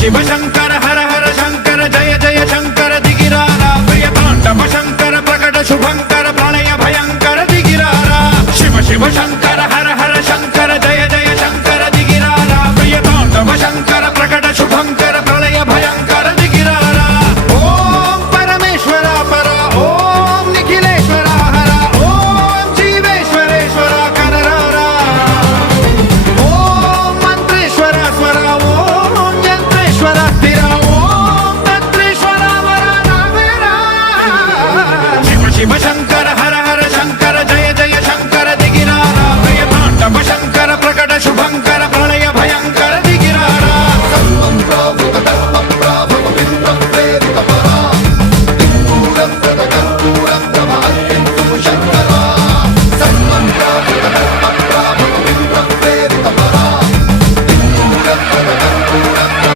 शिव शंकर हर हर शंकर जय जय शंकर दिगिरारा प्रिय तांडव शंकर प्रकट शुभंकर प्रणय भयंकर दिगिरारा शिव शिव शंकर